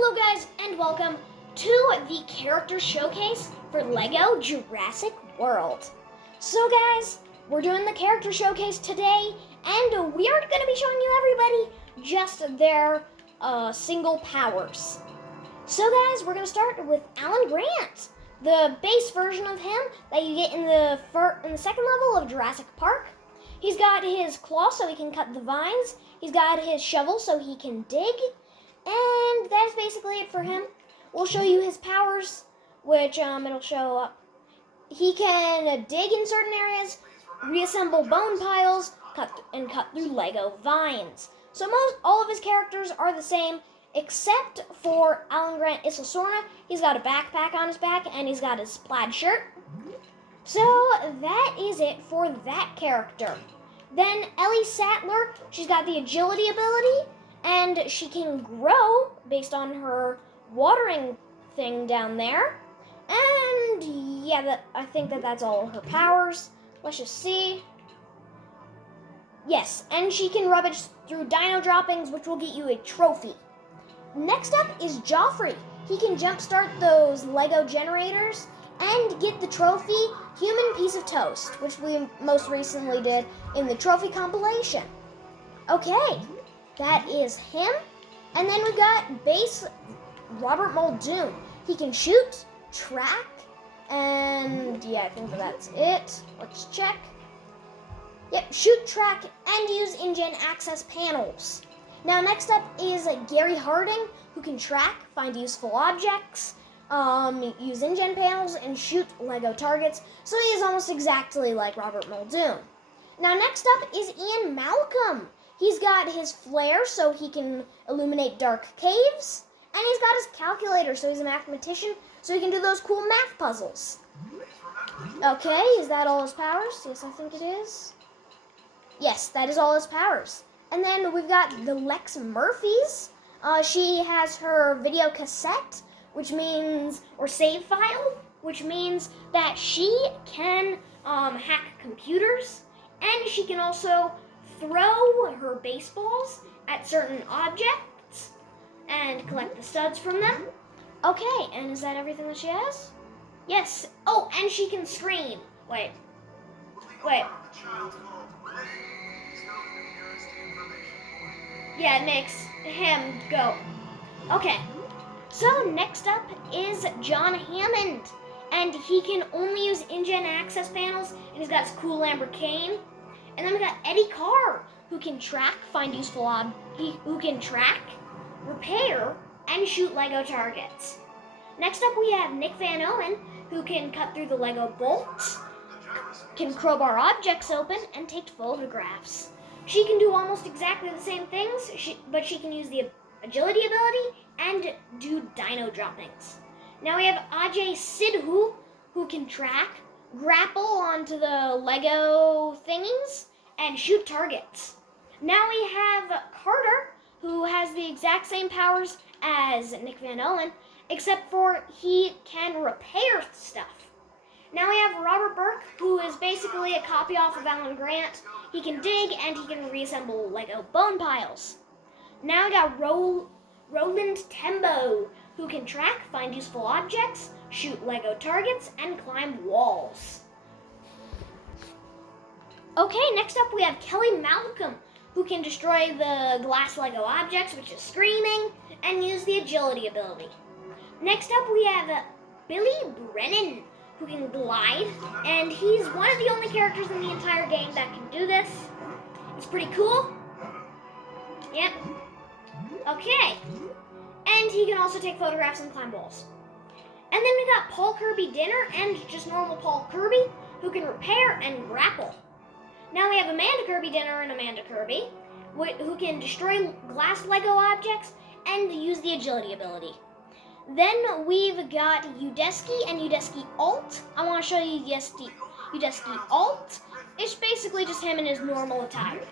Hello guys, and welcome to the character showcase for LEGO Jurassic World. So guys, we're doing the character showcase today, and we are going to be showing you everybody just their single powers. So guys, we're going to start with Alan Grant, the base version of him that you get in the second level of Jurassic Park. He's got his claw so he can cut the vines. He's got his shovel so he can dig. And that's basically it for him. We'll show you his powers, which it'll show up. He can dig in certain areas, reassemble bone piles, cut through Lego vines. So all of his characters are the same, except for Alan Grant Isilsorna. He's got a backpack on his back, and he's got his plaid shirt. So that is it for that character. Then Ellie Sattler, she's got the agility ability, and she can grow based on her watering thing down there. And yeah, I think that's all her powers. Let's just see. Yes, and she can rummage through dino droppings, which will get you a trophy. Next up is Joffrey. He can jumpstart those Lego generators and get the trophy Human Piece of Toast, which we most recently did in the trophy compilation. Okay, that is him. And then we got base Robert Muldoon. He can shoot, track, and yeah, I think that's it. Let's check. Yep, shoot, track, and use InGen access panels. Now next up is Gary Harding, who can track, find useful objects, use InGen panels, and shoot Lego targets, so he is almost exactly like Robert Muldoon. Now next up is Ian Malcolm. He's got his flare so he can illuminate dark caves, and he's got his calculator so he's a mathematician so he can do those cool math puzzles. Okay, is that all his powers? Yes, I think it is. Yes, that is all his powers. And then we've got the Lex Murphys. She has her video cassette, which means, or save file, which means that she can hack computers, and she can also throw her baseballs at certain objects and collect the studs from them. Okay, and is that everything that she has? Yes. Oh, and she can scream. Wait. Yeah, it makes him go. Okay. So next up is John Hammond, and he can only use InGen access panels, and he's got his cool amber cane. And then we got Eddie Carr, who can track, find useful who can track, repair, and shoot Lego targets. Next up we have Nick Van Owen, who can cut through the Lego bolts, can crowbar objects open, and take photographs. She can do almost exactly the same things, but she can use the agility ability and do dino droppings. Now we have Ajay Sidhu, who can track, grapple onto the Lego thingies, and shoot targets. Now we have Carter, who has the exact same powers as Nick Van Owen, except for he can repair stuff. Now we have Robert Burke, who is basically a copy off of Alan Grant. He can dig and he can reassemble Lego bone piles. Now we got Roland Tembo, who can track, find useful objects, shoot Lego targets, and climb walls. Okay, next up we have Kelly Malcolm, who can destroy the glass Lego objects, which is screaming, and use the agility ability. Next up we have Billy Brennan, who can glide, and he's one of the only characters in the entire game that can do this. It's pretty cool. Yep. Okay. And he can also take photographs and climb walls. And then we got Paul Kirby Dinner and just normal Paul Kirby, who can repair and grapple. Now we have Amanda Kirby Dinner and Amanda Kirby, who can destroy glass Lego objects and use the agility ability. Then we've got Udesky and Udesky Alt. I want to show you Udesky Alt. It's basically just him in his normal attire.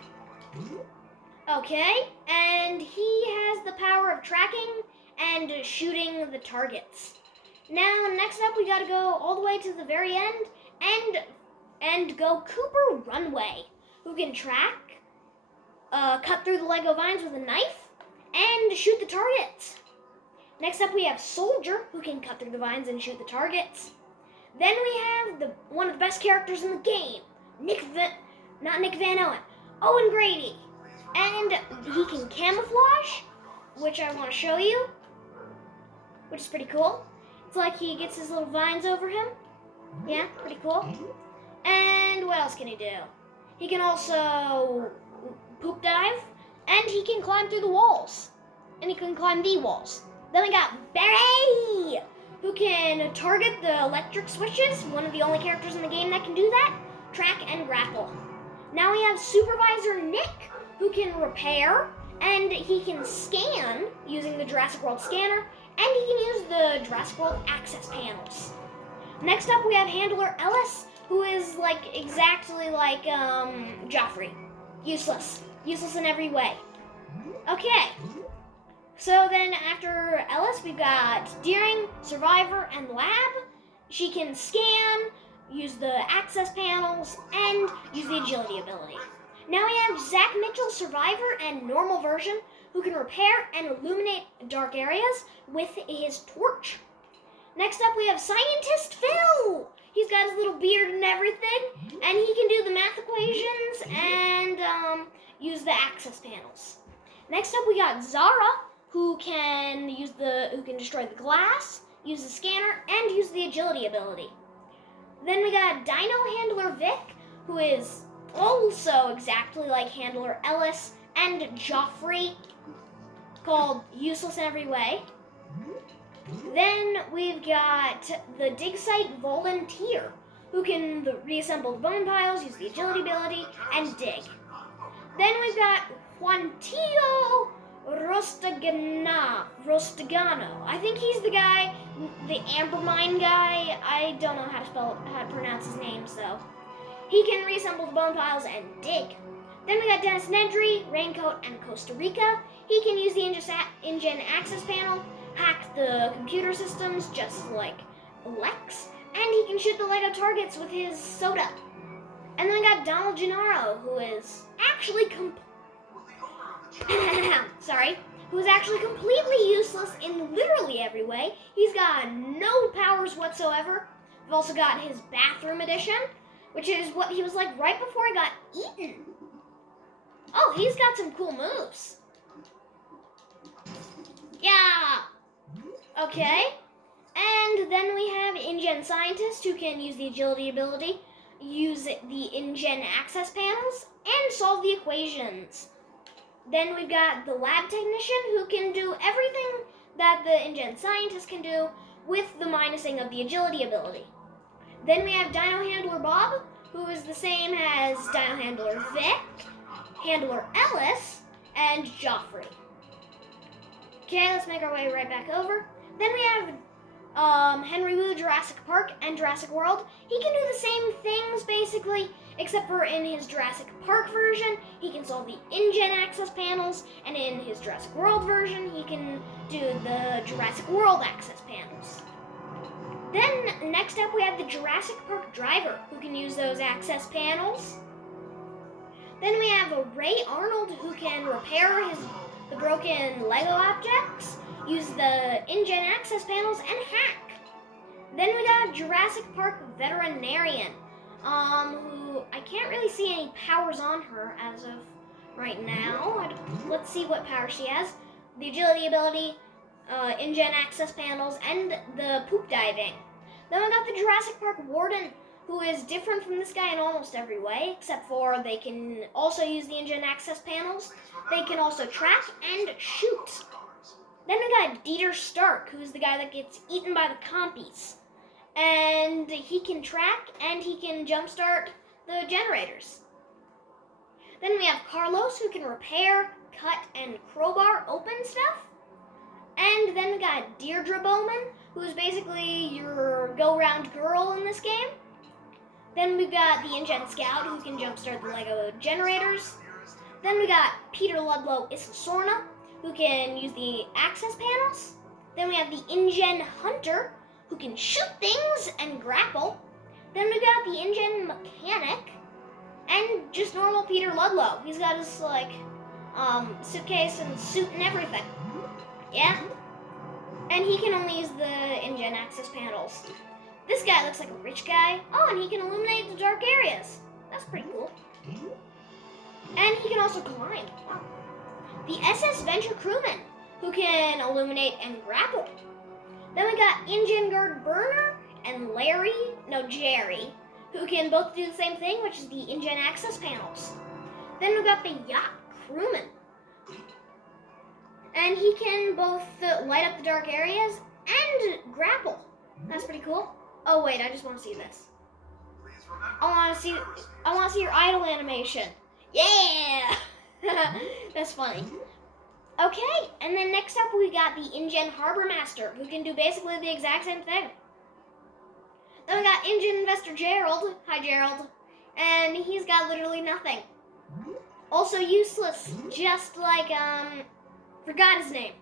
Okay, and he has the power of tracking and shooting the targets. Now, next up, we got to go all the way to the very end and go Cooper Runway, who can track, cut through the Lego vines with a knife, and shoot the targets. Next up, we have Soldier, who can cut through the vines and shoot the targets. Then we have one of the best characters in the game, not Nick Van Owen, Owen Grady. And he can camouflage, which I want to show you, which is pretty cool. It's like he gets his little vines over him. Yeah, pretty cool. And what else can he do? He can also poop dive, and he can climb through the walls. And he can climb the walls. Then we got Barry, who can target the electric switches, one of the only characters in the game that can do that, track and grapple. Now we have Supervisor Nick, who can repair, and he can scan using the Jurassic World scanner, and he can use the Jurassic World access panels. Next up, we have Handler Ellis, who is exactly like Joffrey. Useless in every way. Okay, so then after Ellis, we've got Deering, Survivor, and Lab. She can scan, use the access panels, and use the agility ability. Now we have Zach Mitchel, Survivor, and Normal Version, who can repair and illuminate dark areas with his torch. Next up, we have Scientist Phil. He's got his little beard and everything, and he can do the math equations and use the access panels. Next up, we got Zara, who can destroy the glass, use the scanner, and use the agility ability. Then we got Dino Handler Vic, who is also exactly like Handler Ellis and Joffrey, called Useless in Every Way. Then we've got the dig site volunteer, who can reassemble the bone piles, use the agility ability, and dig. Then we've got Juanito Rostagno. I think he's the guy, the amber mine guy. I don't know how to pronounce his name, so he can reassemble the bone piles and dig. Then we got Dennis Nedry, Raincoat, and Costa Rica. He can use the InGen access panel, hack the computer systems just like Lex, and he can shoot the Lego targets with his soda. And then we got Donald Gennaro, who is actually completely useless in literally every way. He's got no powers whatsoever. We've also got his bathroom edition, which is what he was like right before he got eaten. Oh, he's got some cool moves. Yeah. Okay. And then we have InGen Scientist, who can use the agility ability, use the InGen access panels, and solve the equations. Then we've got the Lab Technician, who can do everything that the InGen Scientist can do with the minusing of the agility ability. Then we have Dino Handler Bob, who is the same as Dino Handler Vic, Handler Ellis, and Joffrey. Okay, let's make our way right back over. Then we have Henry Wu, Jurassic Park, and Jurassic World. He can do the same things, basically, except for in his Jurassic Park version, he can solve the InGen access panels, and in his Jurassic World version, he can do the Jurassic World access panels. Then, next up, we have the Jurassic Park driver, who can use those access panels. Then we have Ray Arnold, who can repair the broken Lego objects, use the InGen access panels, and hack. Then we got Jurassic Park Veterinarian, who I can't really see any powers on her as of right now. Let's see what power she has. The agility ability, InGen access panels, and the poop diving. Then we got the Jurassic Park Warden, who is different from this guy in almost every way, except for they can also use the InGen access panels. They can also track and shoot. Then we got Dieter Stark, who's the guy that gets eaten by the compies. And he can track and he can jumpstart the generators. Then we have Carlos, who can repair, cut, and crowbar open stuff. And then we got Deirdre Bowman, who's basically your go-round girl in this game. Then we've got the InGen Scout, who can jumpstart the Lego generators. Then we got Peter Ludlow Isilsorna, who can use the access panels. Then we have the InGen Hunter, who can shoot things and grapple. Then we got the InGen Mechanic, and just normal Peter Ludlow. He's got his, suitcase and suit and everything. Yeah? And he can only use the InGen access panels. This guy looks like a rich guy. Oh, and he can illuminate the dark areas. That's pretty cool. And he can also climb. Wow. The SS Venture Crewman, who can illuminate and grapple. Then we got InGen Guard Burner and Jerry, who can both do the same thing, which is the InGen access panels. Then we got the Yacht Crewman. And he can both light up the dark areas and grapple. That's pretty cool. Oh wait, I just want to see this. I want to see your idle animation. Yeah! That's funny. Okay, and then next up we got the InGen Harbor Master, who can do basically the exact same thing. Then we got InGen Investor Gerald. Hi, Gerald. And he's got literally nothing. Also useless, just like, forgot his name.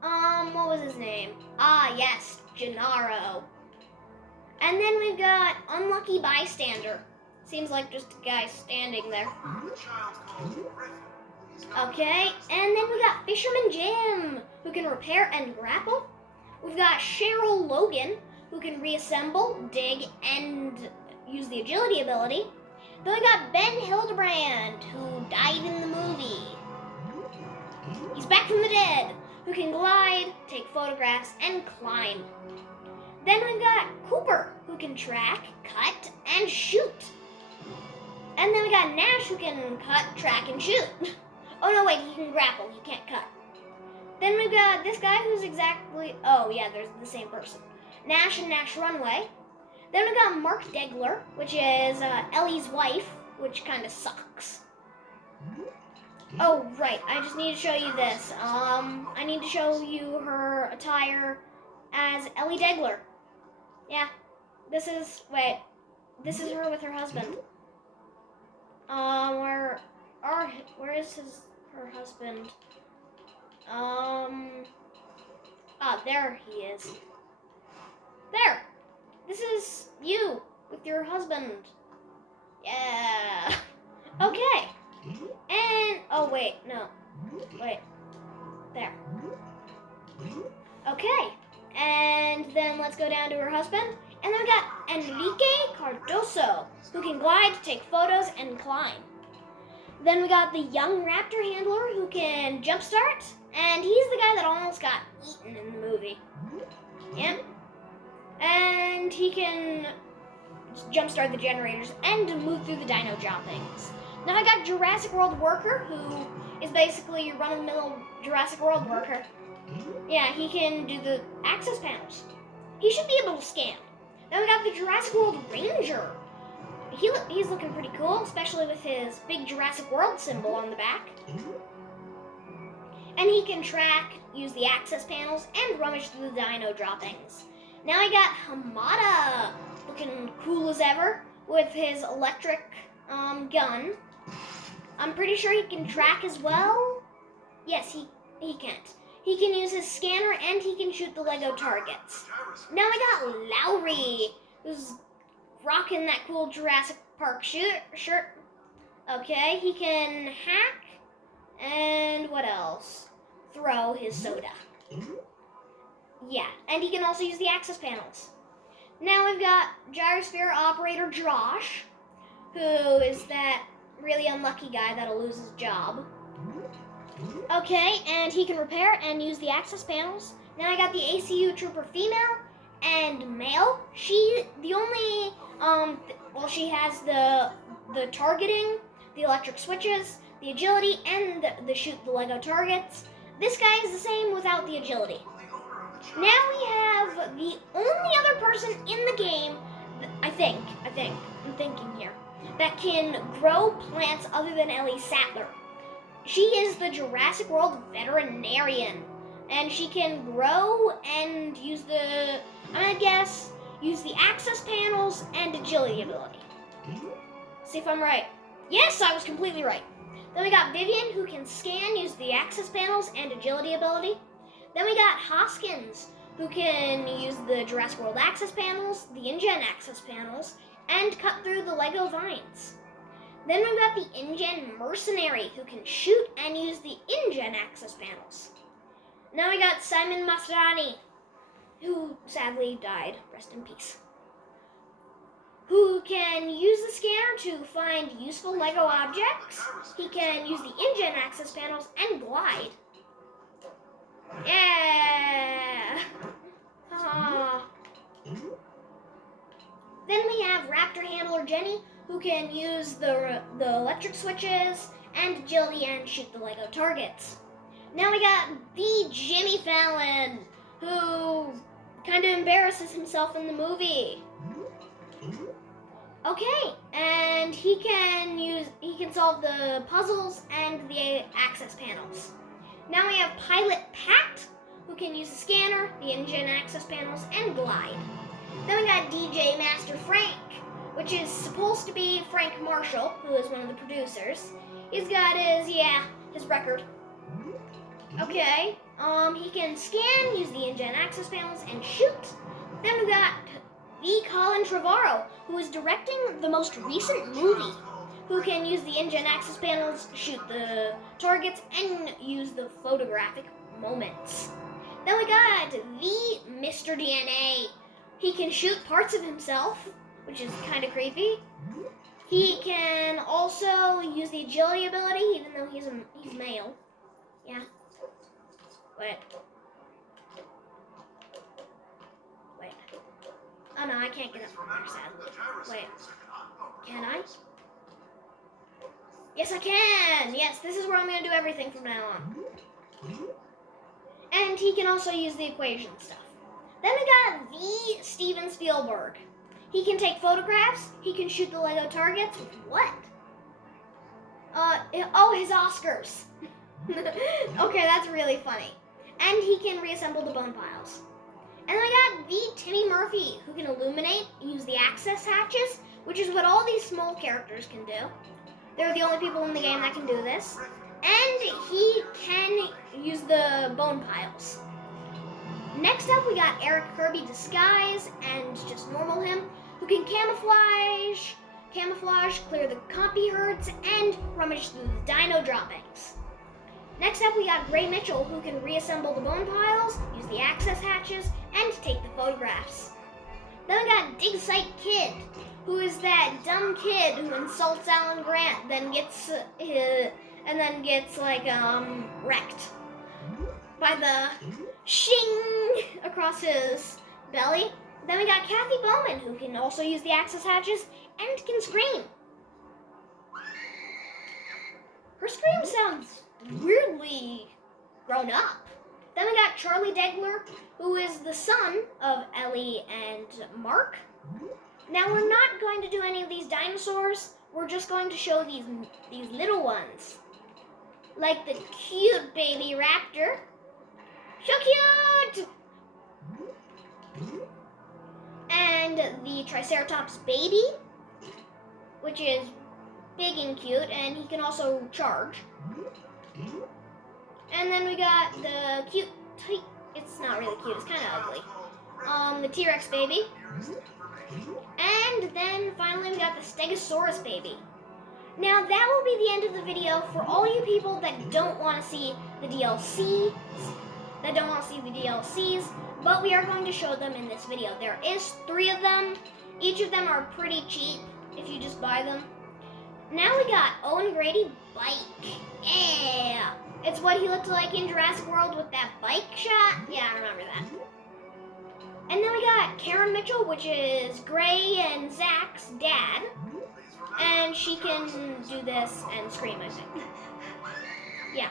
What was his name? Ah, yes, Gennaro. And then we've got Unlucky Bystander. Seems like just a guy standing there. Okay, and then we got Fisherman Jim, who can repair and grapple. We've got Cheryl Logan, who can reassemble, dig, and use the agility ability. Then we got Ben Hildebrand, who died in the movie. He's back from the dead, who can glide, take photographs, and climb. Then we've got Cooper, who can track, cut, and shoot. And then we got Nash, who can cut, track, and shoot. Oh no, wait, he can grapple, he can't cut. Then we've got this guy who's exactly, oh yeah, they're the same person. Nash and Nash Runway. Then we got Mark Degler, which is Ellie's wife, which kind of sucks. Oh, right, I just need to show you this. I need to show you her attire as Ellie Degler. Yeah, this is her with her husband. Where is her husband? There he is. There! This is you with your husband. Yeah. Okay. And, oh wait, no. Wait. There. Okay. And then let's go down to her husband. And then we got Enrique Cardoso, who can glide, take photos, and climb. Then we got the young Raptor handler, who can jumpstart, and he's the guy that almost got eaten in the movie. Yep. And he can jumpstart the generators and move through the dino droppings. Now I got Jurassic World Worker, who is basically your run-of-the-mill Jurassic World Worker. Yeah, he can do the access panels. He should be able to scan. Then we got the Jurassic World Ranger. He's looking pretty cool, especially with his big Jurassic World symbol on the back. And he can track, use the access panels, and rummage through the dino droppings. Now I got Hamada, looking cool as ever, with his electric gun. I'm pretty sure he can track as well. Yes, he can't. He can use his scanner and he can shoot the Lego targets. Now I got Lowry, who's rocking that cool Jurassic Park shirt. Okay, he can hack and what else? Throw his soda. Yeah, and he can also use the access panels. Now we've got Gyrosphere operator Josh, who is that really unlucky guy that'll lose his job. Okay, and he can repair and use the access panels. Now I got the ACU Trooper Female and Male. She has the targeting, the electric switches, the agility, and the shoot the Lego targets. This guy is the same without the agility. Now we have the only other person in the game, I'm thinking here, that can grow plants other than Ellie Sattler. She is the Jurassic World veterinarian, and she can grow and use the access panels and agility ability. See if I'm right. Yes, I was completely right. Then we got Vivian, who can scan, use the access panels and agility ability. Then we got Hoskins, who can use the Jurassic World access panels, the InGen access panels, and cut through the Lego vines. Then we've got the InGen Mercenary, who can shoot and use the InGen access panels. Now we got Simon Masrani, who sadly died, rest in peace, who can use the scanner to find useful Lego objects. He can use the InGen access panels and glide. Yeah! Ah. Then we have Raptor Handler Jenny, who can use the electric switches and agility and shoot the Lego targets. Now we got the Jimmy Fallon, who kind of embarrasses himself in the movie. Okay, and he can solve the puzzles and the access panels. Now we have Pilot Pat, who can use the scanner, the InGen access panels, and glide. Then we got DJ Master Frank, which is supposed to be Frank Marshall, who is one of the producers. He's got his record. Okay, he can scan, use the InGen access panels, and shoot. Then we got the Colin Trevorrow, who is directing the most recent movie, who can use the InGen access panels, shoot the targets, and use the photographic moments. Then we got the Mr. DNA. He can shoot parts of himself, which is kind of creepy. He can also use the agility ability, even though he's male. Yeah. Wait. Oh no, I can't get up from there, sadly. Wait. Can I? Yes, I can! Yes, this is where I'm going to do everything from now on. And he can also use the equation stuff. Then we got the Steven Spielberg. He can take photographs. He can shoot the Lego targets. What? His Oscars. Okay, that's really funny. And he can reassemble the bone piles. And then we got the Timmy Murphy, who can illuminate, use the access hatches, which is what all these small characters can do. They're the only people in the game that can do this. And he can use the bone piles. Next up, we got Eric Kirby Disguise and just normal him, who can camouflage, clear the copy herds, and rummage through the dino droppings. Next up, we got Gray Mitchell, who can reassemble the bone piles, use the access hatches, and take the photographs. Then we got Dig Site Kid, who is that dumb kid who insults Alan Grant, then gets wrecked by the shing across his belly. Then we got Cathy Bowman, who can also use the access hatches and can scream. Her scream sounds weirdly grown up. Then we got Charlie Degler, who is the son of Ellie and Mark. Now we're not going to do any of these dinosaurs. We're just going to show these little ones. Like the cute baby raptor. So cute! And the Triceratops baby, which is big and cute, and he can also charge. And then we got the cute, it's not really cute, it's kind of ugly. The T-Rex baby. And then finally we got the Stegosaurus baby. Now that will be the end of the video for all you people that don't want to see the DLCs, but we are going to show them in this video. There is 3 of them. Each of them are pretty cheap if you just buy them. Now we got Owen Grady bike. Yeah! It's what he looked like in Jurassic World with that bike shot. Yeah, I remember that. And then we got Karen Mitchell, which is Gray and Zach's dad. And she can do this and scream, I think. Yeah.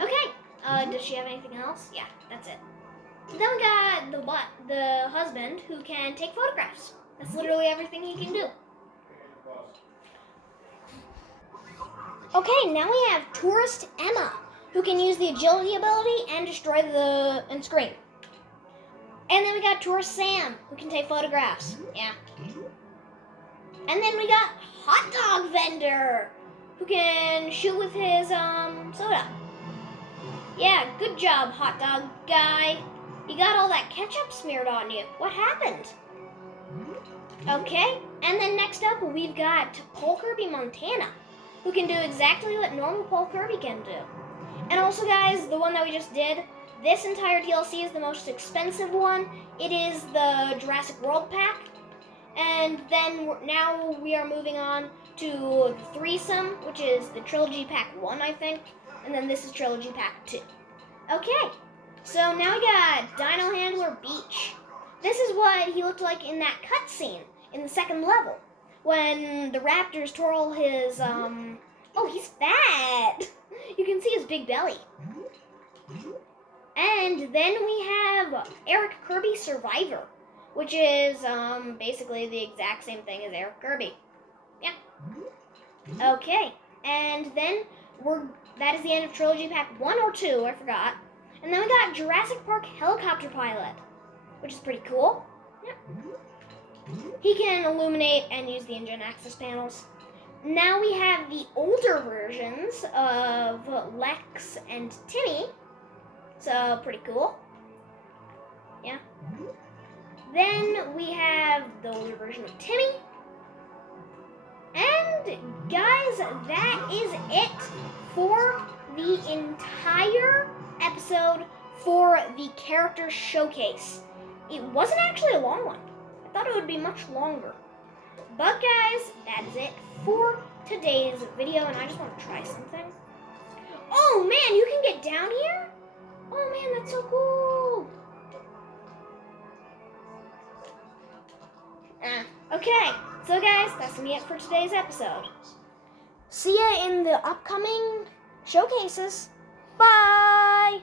Okay. Does she have anything else? Yeah, that's it. Then we got the husband, who can take photographs. That's literally everything he can do. Okay, now we have Tourist Emma, who can use the agility ability and destroy and scream. And then we got Tourist Sam, who can take photographs. Yeah. And then we got Hot Dog Vendor, who can shoot with his soda. Yeah, good job, hot dog guy. You got all that ketchup smeared on you. What happened? Okay, and then next up we've got Paul Kirby Montana, who can do exactly what normal Paul Kirby can do. And also, guys, the one that we just did, This entire DLC is the most expensive one. It is the Jurassic World pack. And then now we are moving on to the Threesome, which is the Trilogy Pack 1, I think. And then this is Trilogy Pack 2. Okay, so now we got Dino Handler Beach. This is what he looked like in that cutscene in the second level. When the raptors tore all his, oh, he's fat! You can see his big belly. And then we have Eric Kirby Survivor, which is basically the exact same thing as Eric Kirby. Yeah. Okay, and then that is the end of Trilogy Pack 1 or 2, I forgot. And then we got Jurassic Park Helicopter Pilot, which is pretty cool. Yeah. He can illuminate and use the InGen access panels. Now we have the older versions of Lex and Timmy, so pretty cool. Yeah. Then we have the older version of Timmy. And guys, that is it for the entire episode for the character showcase. It wasn't actually a long one. I thought it would be much longer. But guys, that is it for today's video, and I just want to try something. Oh man, you can get down here? Oh man, that's so cool. Okay, so guys, that's gonna be it for today's episode. See ya in the upcoming showcases. Bye!